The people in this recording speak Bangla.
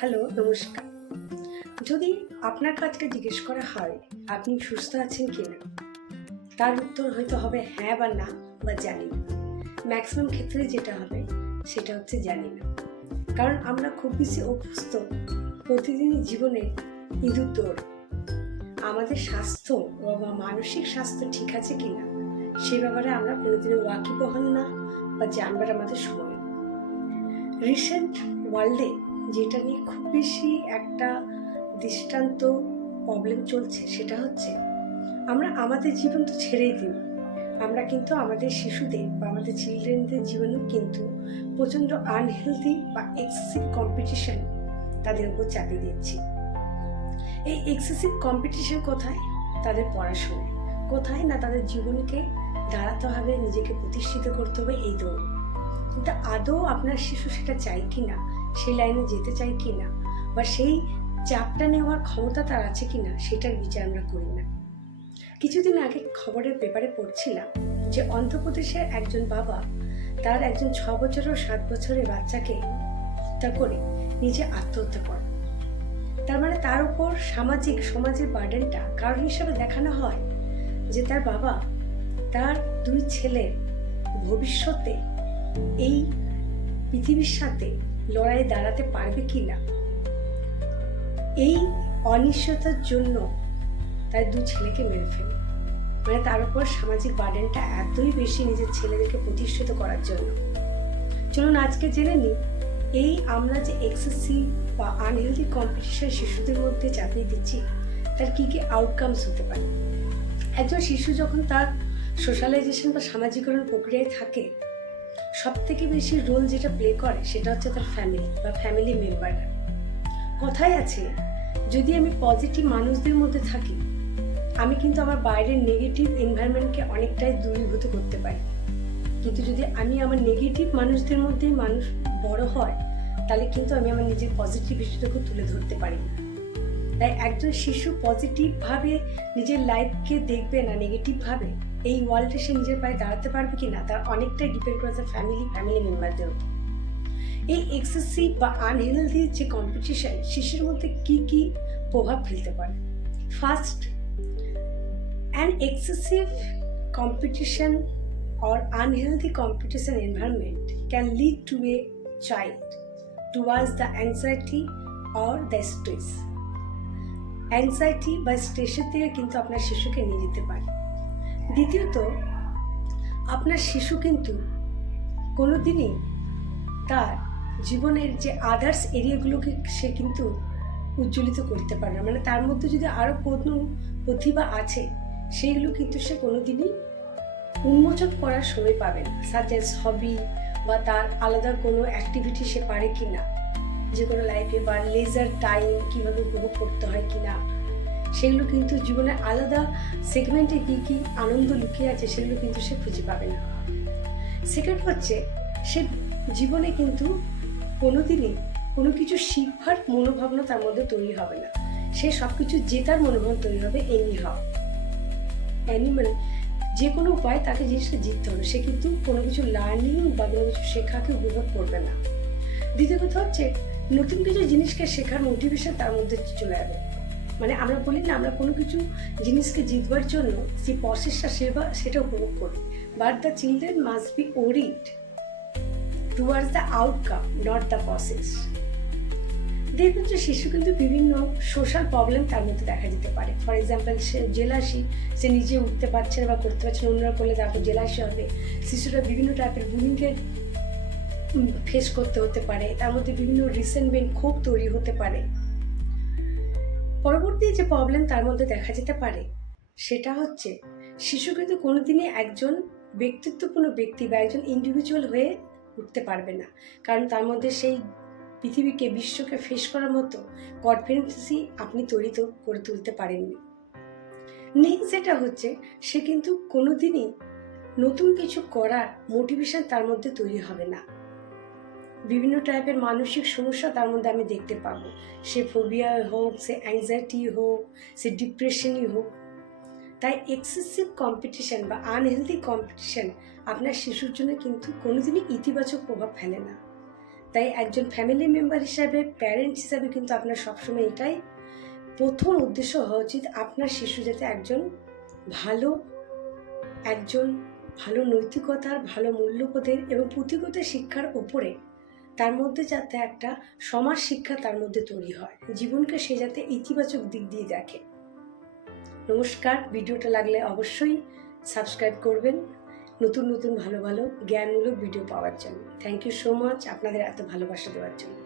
হ্যালো, নমস্কার। যদি আপনার কাছকে জিজ্ঞেস করা হয় আপনি সুস্থ আছেন কিনা, তার উত্তর হয়তো হবে হ্যাঁ বা না বা জানি না। ম্যাক্সিমাম ক্ষেত্রে যেটা হবে সেটা হচ্ছে জানি না। কারণ আমরা খুব বেশি অভ্যস্ত প্রতিদিনই জীবনে ইঁদুর দৌড়। আমাদের স্বাস্থ্য বা মানসিক স্বাস্থ্য ঠিক আছে কিনা সে ব্যাপারে আমরা কোনোদিনও ওয়াকিবহাল না বা জানবার আমাদের সময় নেই। রিসেন্ট ওয়ার্ল্ডে যেটা নিয়ে খুব বেশি একটা দৃষ্টান্ত প্রবলেম চলছে সেটা হচ্ছে আমরা আমাদের জীবন তো ছেড়েই দিই, আমরা কিন্তু আমাদের শিশুদের বা আমাদের চিলড্রেনদের জীবনেও কিন্তু প্রচণ্ড আনহেলদি বা এক্সেসিভ কম্পিটিশন তাদের উপর চাপিয়ে দিচ্ছি। এই এক্সেসিভ কম্পিটিশন কোথায়? তাদের পড়াশোনায়। কোথায় না তাদের জীবনকে দাঁড়াতে হবে, নিজেকে প্রতিষ্ঠিত করতে হবে এই দৌড়। কিন্তু আদৌ আপনার শিশু সেটা চাই কি না, সেই লাইনে যেতে চাই কি না, বা সেই চাপটা নেওয়ার ক্ষমতা তার আছে কি না, সেটার বিচার আমরা করি না। কিছুদিন আগে খবরের পেপারে পড়ছিলাম যে অন্ধ্রপ্রদেশের একজন বাবা তার একজন 6 বছর ও 7 বছরের বাচ্চাকে হত্যা করে নিজে আত্মহত্যা করে। তার মানে তার উপর সমাজের বার্ডেনটা কারণ হিসাবে দেখানো হয় যে তার বাবা তার 2 ছেলের ভবিষ্যতে এই পৃথিবীর সাথে লড়াইয়ে দাঁড়াতে পারবে কি না, এই অনিশ্চয়তার জন্য তার 2 ছেলেকে মেরে ফেলে। মানে তার উপর সামাজিক বার্ডেনটা এতই বেশি নিজের ছেলেদেরকে প্রতিষ্ঠিত করার জন্য। চলুন আজকে জেনে নিই এই আমরা যে এক্সেসিভ বা আনহেলদি কম্পিটিশন শিশুদের মধ্যে চাপিয়ে দিচ্ছি তার কি কি আউটকামস হতে পারে। একজন শিশু যখন তার সোশ্যালাইজেশন বা সামাজিকরণ প্রক্রিয়ায় থাকে, সব থেকে বেশি রোল যেটা প্লে করে সেটা হচ্ছে তার ফ্যামিলি বা ফ্যামিলি মেম্বাররা। কথায় আছে, যদি আমি পজিটিভ মানুষদের মধ্যে থাকি আমি কিন্তু আমার বাইরের নেগেটিভ এনভায়রনমেন্টকে অনেকটাই দূরীভূত করতে পারি। কিন্তু যদি আমি আমার নেগেটিভ মানুষদের মধ্যেই মানুষ বড় হয় তাহলে কিন্তু আমি আমার নিজের পজিটিভিটিটাকে তুলে ধরতে পারি না। তাই একজন শিশু পজিটিভভাবে নিজের লাইফকে দেখবে না নেগেটিভভাবে, এই ওয়ার্ল্ডে সে নিজের পায়ে দাঁড়াতে পারবে কি না তার অনেকটাই ডিপেন্ড করে তার ফ্যামিলি মেম্বারদের উপর। এই এক্সেসিভ বা আনহেলদি যে কম্পিটিশন শিশুর মধ্যে কি কি প্রভাব ফেলতে পারে। First, an excessive competition or unhealthy competition environment can lead to a child towards the anxiety or the stress. Anxiety বা স্ট্রেসের দিকে কিন্তু আপনার শিশুকে নিয়ে যেতে পারে। দ্বিতীয়ত, আপনার শিশু কিন্তু কোনোদিনই তার জীবনের যে আদার্স এরিয়াগুলোকে সে কিন্তু উজ্জ্বলিত করতে পারে না। মানে তার মধ্যে যদি আরও কোনো প্রতিভা আছে সেইগুলো কিন্তু সে কোনোদিনই উন্মোচন করার সময় পাবে না। সাচ এজ হবি বা তার আলাদা কোনো অ্যাক্টিভিটি সে পারে কি না, যে কোনো লাইফে বা লেজার টাইম কীভাবে উপভোগ করতে হয় কি না, সেগুলো কিন্তু জীবনের আলাদা সেগমেন্টে কী কী আনন্দ লুকিয়ে আছে সেগুলো কিন্তু সে খুঁজে পাবে না। সেকেন্ড হচ্ছে, সে জীবনে কিন্তু কোনোদিনই কোনো কিছু শিখবার মনোভাবনা তার মধ্যে তৈরি হবে না। সে সব কিছু জেতার মনোভাবনা তৈরি হবে অ্যানিমাল যে কোনো উপায় তাকে জিনিসটা জিততে হবে। সে কিন্তু কোনো কিছু লার্নিং বা কোনো কিছু শেখাকে উপভোগ করবে না। দ্বিতীয় কথা হচ্ছে, নতুন কিছু জিনিসকে শেখার মোটিভেশন তার মধ্যে চলে যাবে। মানে আমরা বলি না, আমরা কোনো কিছু জিনিসকে জিতবার জন্য যে প্রসেসটা সেটা উপভোগ করি, but the children must be Orient towards the outcome, not the process. দেখবেন যে শিশু কিন্তু বিভিন্ন সোশ্যাল প্রবলেম তার মধ্যে দেখা যেতে পারে। ফর এক্সাম্পল, সে জেলাসি, সে নিজে উঠতে পারছে না বা করতে পারছে না, অন্যরা করলে তারপর জেলাসি হবে। শিশুরা বিভিন্ন টাইপের বুলিংকে ফেস করতে হতে পারে, তার মধ্যে বিভিন্ন রিসেন্টমেন্ট ক্ষোভ তৈরি হতে পারে। পরবর্তী যে প্রবলেম তার মধ্যে দেখা যেতে পারে সেটা হচ্ছে, শিশু কিন্তু কোনোদিনই একজন ব্যক্তিত্বপূর্ণ ব্যক্তি বা একজন ইন্ডিভিজুয়াল হয়ে উঠতে পারবে না, কারণ তার মধ্যে সেই পৃথিবীকে বিশ্বকে ফেস করার মতো কনফিডেন্সই আপনি তৈরি করে তুলতে পারেননি। নেক্সট যেটা হচ্ছে, সে কিন্তু কোনোদিনই নতুন কিছু করার মোটিভেশন তার মধ্যে তৈরি হবে না। বিভিন্ন টাইপের মানসিক সমস্যা তার মধ্যে আমি দেখতে পাবো, সে ফোবিয়া হোক, সে অ্যাংজাইটি হোক, সে ডিপ্রেশনই হোক। তাই এক্সেসিভ কম্পিটিশন বা আনহেলদি কম্পিটিশন আপনার শিশুর জন্য কিন্তু কোনোদিনই ইতিবাচক প্রভাব ফেলে না। তাই একজন ফ্যামিলি মেম্বার হিসাবে, প্যারেন্টস হিসাবে কিন্তু আপনার সবসময় এটাই প্রথম উদ্দেশ্য হওয়া উচিত, আপনার শিশু যাতে একজন ভালো নৈতিকতার, ভালো মূল্যবোধের এবং পুঁথিগত শিক্ষার ওপরে তার মধ্যে যাতে একটা সমাজ শিক্ষা তার মধ্যে তৈরি হয়, জীবনকে সে যাতে ইতিবাচক দিক দিয়ে দেখে। নমস্কার, ভিডিওটা লাগলে অবশ্যই সাবস্ক্রাইব করবেন নতুন নতুন ভালো ভালো জ্ঞানমূলক ভিডিও পাওয়ার জন্য। থ্যাংক ইউ সো মাচ আপনাদের এত ভালোবাসা দেওয়ার জন্য।